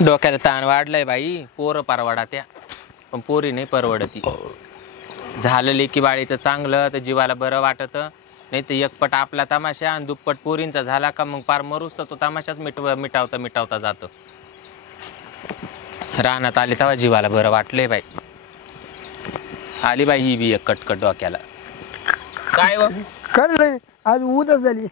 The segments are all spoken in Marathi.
डोक्याला ताण वाढलाय बाई. पोरं परवडा त्या, पण पोरी नाही परवडती. झालं लेकी बाळीचं चांगलं तर जीवाला बरं वाटत, नाही तर एकपट आपला तमाशा आणि दुप्पट पोरींचा झाला का मग पार मरूस तर तो तमाशाच मिटावता जातो. रानात आले तेव्हा जीवाला बरं वाटलंय बाई. आली बाई ही बी एक कटकट डोक्याला. काय कर आज उदास झाली.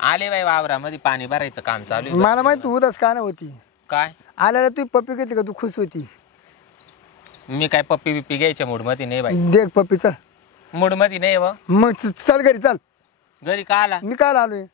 आले बाई वावरामध्ये पाणी भरायचं काम चालू आहे. मला माहिती उदास का नाही होती. काय आल्याला तू पप्पी घेतली का तू खुश होती. मी काय पप्पी बिप्पी घ्यायच्या मूड मध्ये नाही बाई. देख पप्पी चल. मूड मध्ये नाही व. मग चल घरी चल. घरी का आला? मी काल आलोय.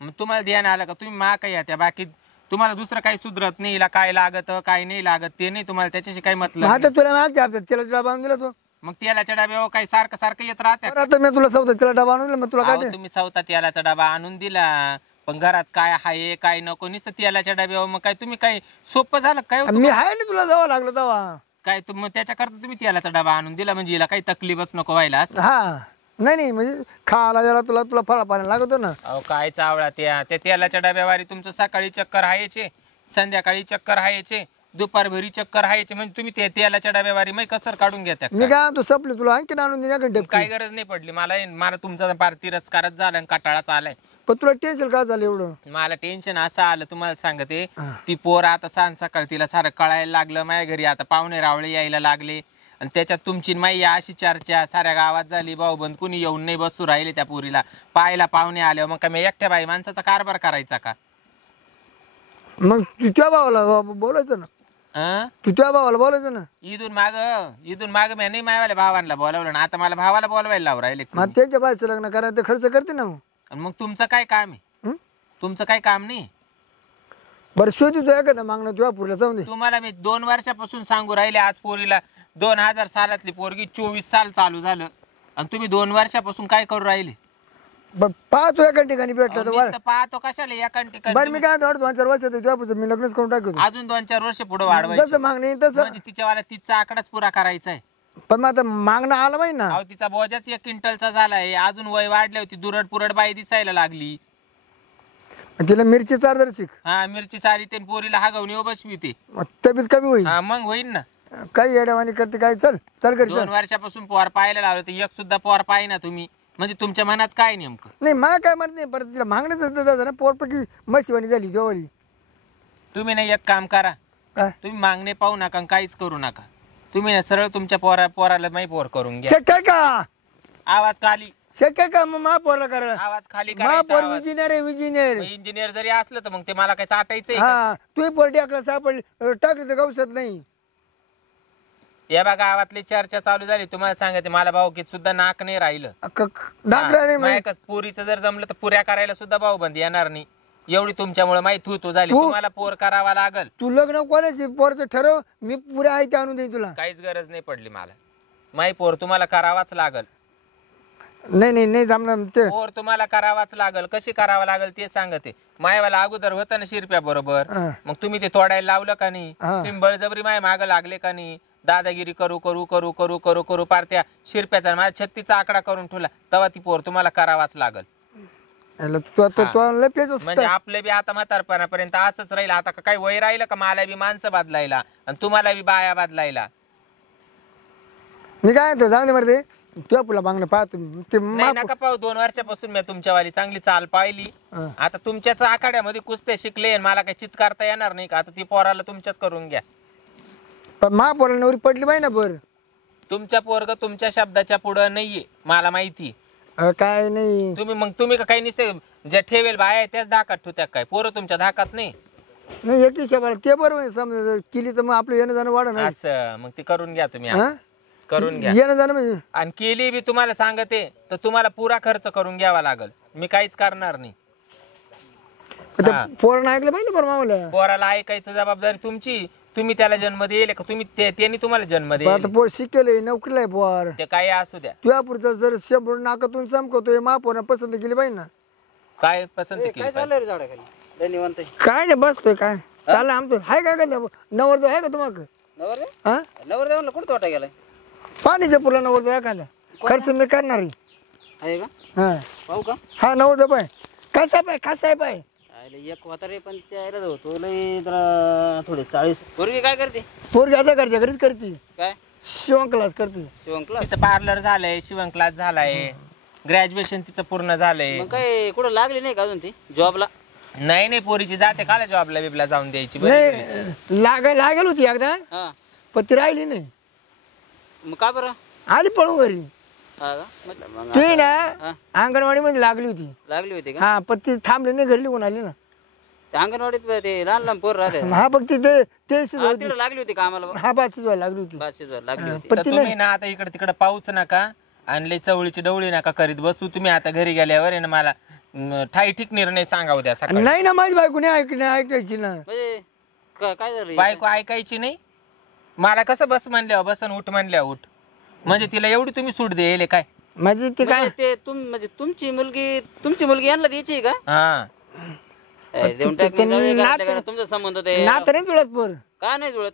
मग तुम्हाला ध्यान आलं का? तुम्ही मा काय त्या बाकी तुम्हाला दुसरं काही सुधरत नाही. काय लागत काय नाही लागत ते नाही तुम्हाला, त्याच्याशी काही मतलब आता तुला मागच्या हप्त्यात त्याला डबा आणून दिला तू. मग तेलाच्या डब्यावर काही सारखं येत राहते. आता मी तुला सौदा त्याला डबा आणून दिला मग तुला काय तुम्ही सवता तेलाचा डबा आणून दिला, पण घरात काय आहे काय नको नुसतं तेलाच्या डब्यावर. मग काय तुम्ही काय सोपं झालं काय? मी आहे ना तुला जावं लागलं तेव्हा काय मग त्याच्याकरता तुम्ही तेलाचा डबा आणून दिला म्हणजे हिला काही तकलीफच नको व्हायला. हा नाही म्हणजे खायला जरा तुला तुला फळा पाणी लागतो ना. अहो काय चावळा त्या तेलाच्या डब्यावारी तुमचं सकाळी चक्कर हायचे, संध्याकाळी चक्कर हायचे, दुपारभरी चक्कर हायचे, म्हणजे तुम्ही ते तेलाच्या डब्यावारी मग कसर काढून घेता. मी काय तू सपली तुला आणखी आणून दिल्या काय गरज नाही पडली मला तुमचा पार तिरस्कारच झाला, काटाळाच आलाय. पण तुला टेन्शन का झालं एवढं? मला टेन्शन असं आलं तुम्हाला सांगते. ती पोर आता सांग सकाळ तिला सारं कळायला लागलं. माझ्या घरी आता पाहुणे रावळे यायला लागले आणि त्याच्यात तुमची माई अशी चर्चा साऱ्या गावात झाली. भाऊबंद कुणी येऊन नाही बसू राहिले त्या पोरीला पाहायला पाहुणे आले. मग काय मी एकट्या बाई माणसाचा कारभार करायचा का? मग तुझ्या भावाला बोलायचं ना. तुझ्या भावाला बोलायचं ना. इथून माग मी नाही मायवाल्या भावांना बोलावलं ना, आता मला भावाला बोलवायला लावून राहिले. मग त्यांच्या बायचं लग्न करायचं खर्च करते ना. मग तुमचं काय काम आहे? तुमचं काय काम नाही. बरं शोधी तो एखादा मागणं तुझ्या पुरीला जाऊन दे. तुम्हाला मी 2 वर्षापासून सांगू राहिले. आज पोरीला 2000 सालातली पोरगी 24 साल चालू झालं आणि तुम्ही 2 वर्षापासून काय करू राहिले? पाहतो एका ठिकाणी भेटलं तर पाहतो कशाला एका ठिकाणी. बरं मी काय 2-4 वर्ष तुझ्या मी लग्नच करून टाकतो. अजून 2-4 वर्ष पुढे वाढवायचं. जसं मागणी तसं म्हणजे तिच्यावाला तिचा आकडाच पुरा करायचा आहे. पण मग आता मागणं आलं माहिती ना. अहो तिचा बोजाच 1 क्विंटलचा झालाय. अजून वय वाढले होती, दुरड पुरड बाई दिसायला लागली. तिला मिरची चार शिक. हा मिरची चारी ते पोरीला हागवणी बसवी ते तब्येत कमी होईल. हा मग होईल ना. काही येड्यावानी करते काय. चल चल घरी. 2 वर्षापासून पोर पाहायला लावलं तर एक सुद्धा पोर पाहि ना तुम्ही. म्हणजे तुमच्या मनात काय नेमकं? नाही मला काय म्हणत नाही. परत तिला मागण्याचं ना पोरपैकी मशिवानी झाली देवाली. तुम्ही नाही एक काम करा. काय? तुम्ही मागणे पाहू नका काहीच करू नका. तुम्ही ना सरळ तुमच्या पोराला माही पोर करून घ्या. शक्य का? आवाज खाली. शक्य का? मग महापौरला करा. आवाज खाली महापौर इंजिनियर आहे. इंजिनियर जरी असलं तर मग ते मला काय चाटायचंय? हा तुम्ही पोर टाकला सापडली टाकली तर गवसत नाही. या बघा गावातली चर्चा चालू झाली. तुम्हाला सांगते मला भाऊकीत सुद्धा नाक नाही राहिलं. पोरीचं जर जमलं तर पुऱ्या करायला सुद्धा भाऊबंद येणार नाही. एवढी तुमच्यामुळे माहिती तू झाली. तुम्हाला पोर करावा लागल. तू लग्न कोणाची पोरचं ठरव. मी पुऱ्या आहे ते आणून देईन तुला. काहीच गरज नाही पडली मला. माही पोर तुम्हाला करावाच लागल. नाही जमणार. पोर तुम्हाला करावाच लागल. कशी करावं लागल ते सांगते. मायवाला अगोदर होतं ना शिरप्या बरोबर. मग तुम्ही ते तोडायला लावलं का नाही? तुम्ही बळजबरी माय माग लागले का नाही? दादागिरी करू करू करू करू करू करू पार त्या शिरप्याचा माझ्या 36चा आकडा करून ठेवला. तेव्हा ती पोर तुम्हाला करावाच लागल. म्हणजे आपलं बी आता म्हातारपणापर्यंत असंच राहील. आता काही वय राहिलं का? मला बी माणसं बदलायला आणि तुम्हाला बी बाया बदलायला. मी काय जाऊ दे मरते. तुझ्या पुला मागणं पाहतो. नका पाहू. 2 वर्षापासून मी तुमच्यावाली चांगली चाल पाहिली. आता तुमच्याच आखाड्यामध्ये कुस्ते शिकले. मला काही चित करता येणार नाही का? आता ती पोराला तुमच्याच करून घ्या. पण महापौराला नवरी पडली पाहिजे ना. बरं तुमच्या पोरग तुमच्या शब्दाच्या पुढं नाहीये मला माहिती. काय नाही तुम्ही काही नसते. ज्या ठेवेल बाया त्याच धाकात ठेवत्या काय? पोरं तुमच्या धाकात नाही. एक हिशोबाला ते बरोबर समजा केली तर मग आपलं येणं जाणं वाढ नाही. असं मग ते करून घ्या तुम्ही. करून घ्या येणं जाणं म्हणजे. आणि केली बी तुम्हाला सांगते तर तुम्हाला पुरा खर्च करून घ्यावा लागल. मी काहीच करणार नाही. पोरानं ऐकलं पाहिजे बरं मामाला. पोराला ऐकायचं जबाबदारी तुमची. तुम्ही त्याला जन्म देईल का? तुम्ही त्यांनी तुम्हाला जन्म देईल. आता पोर शिकेल नोकरीला आहे पोर. ते काय असू द्या. तुझ्या पुढचं जर 100 नाकातून चमकवतोय महापौर पसंत केली पाहिजे ना. काय पसंत केली? काय नाही बसतोय काय चाललं आमचं. हाय काय नवरदेव आहे का तुम्हाला? नवरदेवाला कुठं वाटा गेलाय? पाणीच्या पुला नवरदेव एखादा खर्च मी करणार आहे. का? पाहू का? हा नवरदेव आहे. कसा पाय कसा आहे पाय. एक होता रे पण त्याला होतो लय जरा थोडे 40. पोरगी काय करते? पोरगी आता घरच्या घरीच करते, काय शिवण क्लास करते. शिवंकला? तिचं पार्लर झालंय, शिवण क्लास झालाय, ग्रॅज्युएशन तिचं पूर्ण झालंय. मग काय कुठं लागली नाही का अजून ती जॉबला? नाही नाही, पोरीची जाते काला जॉबला बिबला जाऊन द्यायची बरी पोरीचं. नाही लागेल होती एकदा, हा पण ती राहिली नाही, मग का बरं? आली पळून घरी. हा का? म्हटलं मग ती आता- ना हा, अंगणवाडी मध्ये लागली होती. लागली होती का? हा पण ती थांबली नाही, घरी निघून आली ना. त्या अंगणवाडीत ते लहान लहान पोर राहते. हा फक्त ते हा, तिकडं लागली होती कामाला. हा बात शिजवायला लागली होती. भात शिजवायला लागली होती. पण तर ती तुम्ही नाही. ना आता इकडे तिकडे पाऊच नका आणि लय चवळीची डवळी नका करीत बसू. तुम्ही आता घरी गेल्यावर आहे ना मला ठाई ठीक निर्णय सांगा उद्या सकाळी. नाही ना माझी बायको नाही ऐकायची ना. म्हणजे काय झालं? बायको ऐकायची नाही. मला कसं बस म्हणल्यावर बसन, उठ म्हणल्यावर उठ. म्हणजे तिला एवढी तुम्ही सूट द्यायले काय? म्हणजे ते काय म्हणजे ते म्हणजे तुमची मुलगी यांना द्यायची का? हा देऊन टाक, ते जाऊ दे, घरातल्या नात- घरात तुमचा संबंध ते नात नाही जुळत पोर. का नाही जुळत?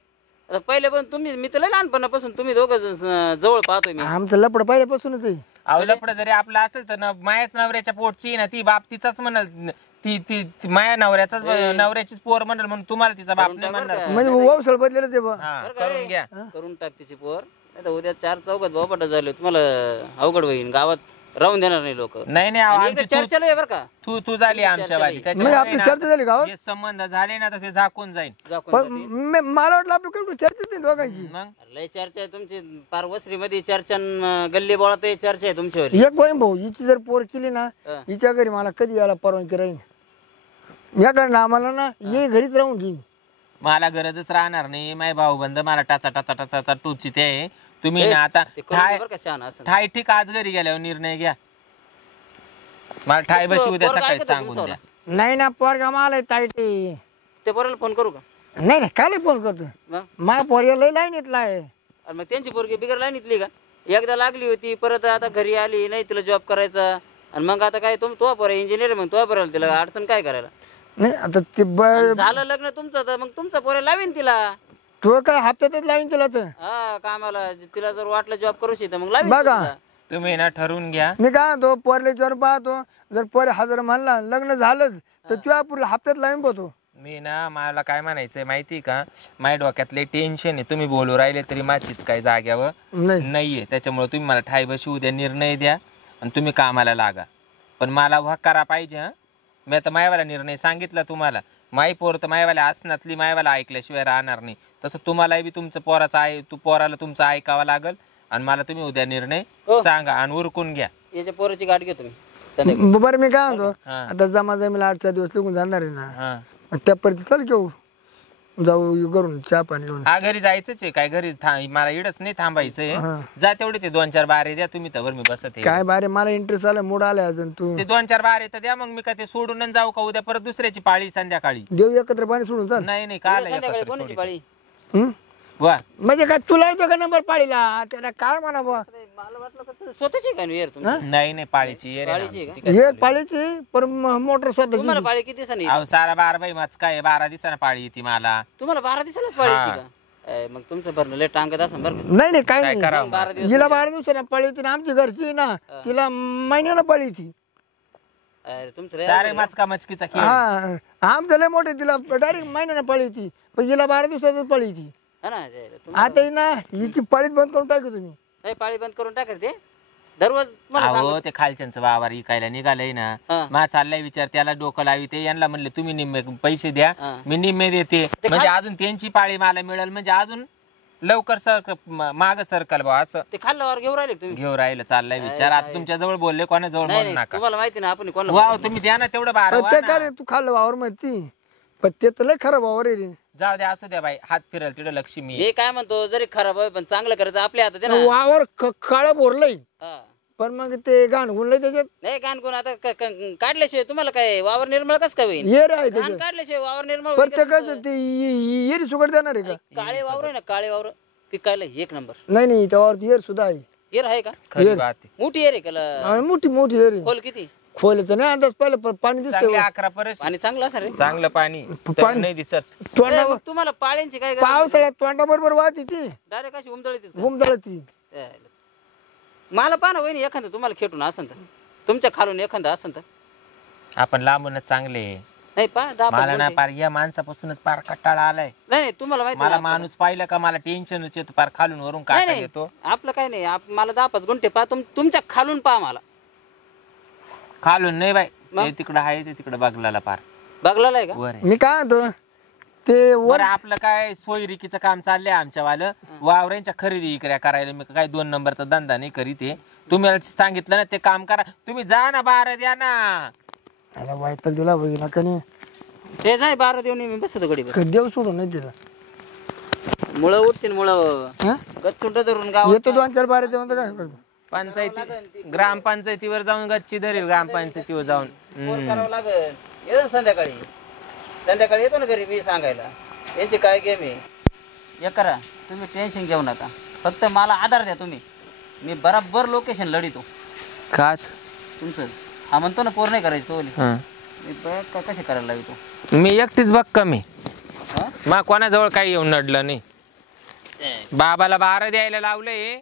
आता पहिले पण मी तर लय लहानपणापासून तुम्ही दोघं जवळ पाहतोय मी. आमचं लपड पहिल्यापासूनच आहे. अवलपड जरी आपलं असेल तर मायाच नवऱ्याच्या पोटची ना ती बाप तिचाच म्हणाल. ती ती ती माया नवऱ्याचाच नवऱ्याचीच पोर म्हणाल म्हणून तुम्हाला तिचा बाप नाही म्हणणार. म्हणजे वंशळ बदलेलंच आहे बा. हा बरं का करून रे? घ्या. करून टाक तिची पोर. नाही तर उद्या 4 चौकात बापाटा झाले तुम्हाला अवघड होईल, गावात राहून देणार नाही लोक. नाही नाही अहो, आमची चर्चेला ये बरं का? तू झाली आमच्या वादी. म्हणजे त्याच्यामुळे आपली ना चर्चा झाली गावात. जे संबंध झाले ना तर ते झाकून जाईल. पण मला वाटलं आपलं काही चर्चाच नाही दोघांची. मग लय चर्चा आहे तुमची, पार वस्त्री मध्ये चर्चा गल्ली बोळात चर्चा आहे तुमच्यावर. एक बहीण भाऊ हिची जर पोर केली ना, हा. हिच्या घरी मला कधी यायला परवानगी राहील. याकडनं आम्हाला ना ये घरीच राहून घेईन. मला गरजच राहणार नाही. माय भाऊ बंद मला टाचा टाचा टाचा टाचा टूची ते तुम्ही ए, ना आता ते करून ठाय घे बरं का शहाणा असं. ठाय ठीक आज घरी गेल्यावर निर्णय घ्या. मला ठाय बशी उद्या पोरगा सकाळी ऐकतं सांगून तुमचं द्या. नाही ना पोरगा मला ताईटे. ते पोराला फोन करू का? नाही नाही काय फोन करतो. मग माझ्या पोरगा लय लाईन येतला आहे. अरे मग त्यांची पोरगी बिगर लाईनीतली का? एकदा लागली होती, परत आता घरी आली नाही, तिला जॉब करायचा. आणि मग आता काय तो पोर इंजिनियर, मग तो पोराला तिला अडचण काय करायला? नाही आता ते झालं लग्न तुमचं तर मग तुमचा पोरा लावीन तिला. तो काय हप्त्यातच लावीन तिला तर. हा कामाला तिला जर वाटलं जॉब करूशी तर मग लावीन बघा. तिला. तुम्ही ना ठरवून घ्या. मी काय म्हणतो पोरले विचार पाहतो, जर पोरे हजर म्हणला लग्न झालंच तर तुझ्या पुढे हप्त्यात लावीन पाहतो. मी ना मला काय म्हणायचंय माहिती का, माझ्या डोक्यातले टेन्शन आहे. तुम्ही बोलू राहिले तरी माझीच काय जाग्यावर नाही नाहीये. त्याच्यामुळे तुम्ही मला ठाई बशी उद्या निर्णय द्या आणि तुम्ही कामाला लागा. पण मला करा पाहिजे. हा मी आता मायवाला निर्णय सांगितला तुम्हाला. माई पोर तर मायवाल्या आसनातली मायवाला ऐकल्याशिवाय राहणार नाही. तसं तुम्हालाही बी तुमचं पोराचं पोराला तुमचं ऐकावं लागल. आणि मला तुम्ही उद्या निर्णय हो. सांगा आणि उरकून घ्या. याच्या पोराची गाठ घेतो मी संध्याकाळी. बरं मी काय म्हणतो, हा. आता जमा जमीला 8-4 दिवस निघून जाणार आहे ना, हा मग त्या परत चल घेऊ जाऊ करून चहा पाणी घेऊन. हा घरी जायचंच आहे काय, घरी मला इडच नाही थांबायचंय. हा. जा तेवढे ते 2-4 बारे द्या तुम्ही, तर मी बसत आहे. काय बारे मला इंटरेस्ट आला, मूड आलाय अजून. तू ते 2-4 बारे तर द्या, मग मी का ते सोडून जाऊ का उद्या परत दुसऱ्याची पाळी संध्याकाळी? देऊ एकत्र पाणी सोडून चाल. नाही नाही काल संध्याकाळी कोणाची पाळी? हं? वा म्हणजे काय तुला येतो का नंबर पाळीला? त्याला काय म्हणा बुवा. मला वाटलं का स्वतःची काय यार तुमची? नाही नाही पाळीची ये रे ना. पाळीची आहे का? ती काय हे चालू आहे? पाळीची पण मोटर स्वतःची. तुम्हाला पाळी किती दिवसांनी? अहो सारा 12 बाई मच काय 12 दिवसानं पाळी येते मला. तुम्हाला 12 दिवसालाच पाळी येते का? मग तुमचं भरणं लय टांगत असं बरं का? नाही नाही काय काय नाही. करावं 12 दिवस हिला 12 दिवसाला पाळी होती ना, आमची घरची ना तिला महिन्याला पाळी होती. अरे तुमचं लय सारे अवघड आहे. मचका मचकीचा खेळ. हा आमचं लय मोठे, तिला डायरेक्ट महिन्याला पाळी होती, पण हिला 12 दिवसातच पाळी होती. हा ना तुम्हाला आता ही ना हिची पाळीच बंद करून टाकू तुम्ही. लय पाळी बंद करून टाकायचं ते दररोज मला अहो सांगत. ते खालच्यांचं वावर इकायला निघालंय ना. हा. मा चाललाय विचार, त्याला डोकं लावी ते यांना म्हणले तुम्ही निम्मे पैसे द्या, हा. मी निम्मे देते. म्हणजे अजून त्यांची पाळी मला मिळेल, म्हणजे अजून लवकर माग सरकल बा असं ते खाल्ल्यावर घेऊन राहिले का तुम्ही? घेऊन राहिलं चाललाय विचार. आता तुमच्या जवळ बोलले, कोणाजवळ नाही बोलू नाही, नका. तुम्हाला माहिती ना आपण कोणाला वाव तुम्ही द्या ना तेवढं पण ते बारा. काय रे, तू खाल्लं वावर माहिती, पण ते तर लय खरं वावर आहे रे. जाऊ द्या असू द्या बाई, हात फिरल तिकडे लक्ष्मी. हे काय म्हणतो, जरी खराब आहे पण चांगलं करायचं आपल्या हातात आहे ना. वावर काळं भरलंय, हा. पण मग ते घाण गुणलंय त्याच्यात. नाही कान कोण आता काढल्याशिवाय तुम्हाला काय वावर निर्मळ कसं काय होईल? ये रे आहे घाण त्याच्यात. काढल्याशिवाय वावर निर्मळ होईल का प्रत्येकाच तुमचं? ते येरी सुगड देणार आहे का? काळे वावर आहे ना, काळे वावर पिकायला एक नंबर. नाही नाही, त्यावर येर सुद्धा आहे. येर आहे का? खरी बात आहे. मोठी येर आहे का? आणि मोठी मोठी येर आहे. खोल किती? खोल्याचं नाही अंदाज, पहिलं पाणी चांगली दिसतंय 11 परस पाणी चांगलं असं रे. चांगलं पाणी तर पाणी- नाही दिसत. ए, तोंडा मग तुम्हाला पाळ्यांची काय पावसाळ्यात तोंडा बरोबर वाहत ती डायरेक्ट अशी उमदळीत गुमदळती. मला पाहा ना वहिनी, एखादं तुम्हाला खेटून असन तर, तुमच्या खालून एखादं असन तर. आपण लांबूनच चांगले. नाही पा 10 मला ना पार या माणसापासूनच पार कटाळा आलाय. नाही तुम्हाला माहिती मला माणूस पाहिलं का मला टेन्शनच येतं पार खालून वरून काटा येतो. आपलं काय नाही मला 10-5 गुंठे पा तुमच्या खालून पा मला. खालून नाही बाई ते तिकडं आहे ते तिकडं बघलाला पार बघलाय का वर आहे. मी काय म्हणतो ते वर बरं आपलं काय सोयरिकीचं काम चाललंय आमच्यावालं वावरांच्या खरेदी विक्र्या करायला. मी काय 2 नंबरचा धंदा नाही करीत आहे. तुम्ही सांगितलं ना ते काम करा. तुम्ही जा ना 12 द्या ना. अरे वाईट दिला बघ ना कणी ते जाय 12 देऊन मी बसतो गडी देव सोडून नाही दिला. मुळं उठतील मुळं हा? गच्चुंड धरून गाव येतो 2-4 बाराच्या म्हणतो काय करतो. पंचायती ग्रामपंचायतीवर जाऊन गच्ची धरेल ग्रामपंचायतीवर जाऊन. करावं लागेल. येतो ना संध्याकाळी येतो ना घरी मी सांगायला यांची काय गेम आहे. हे करा तुम्ही टेन्शन घेऊ नका फक्त मला आधार द्या तुम्ही. मी बराबर लोकेशन लढितो काच तुमचं. हा म्हणतो ना पोर नाही करायचं तो हं. मी कसे करायला लावतो. मी एकटीच बघ कमी हा? मग कोणाजवळ काही येऊन नडलं नाही. बाबाला 12 द्यायला लावलंय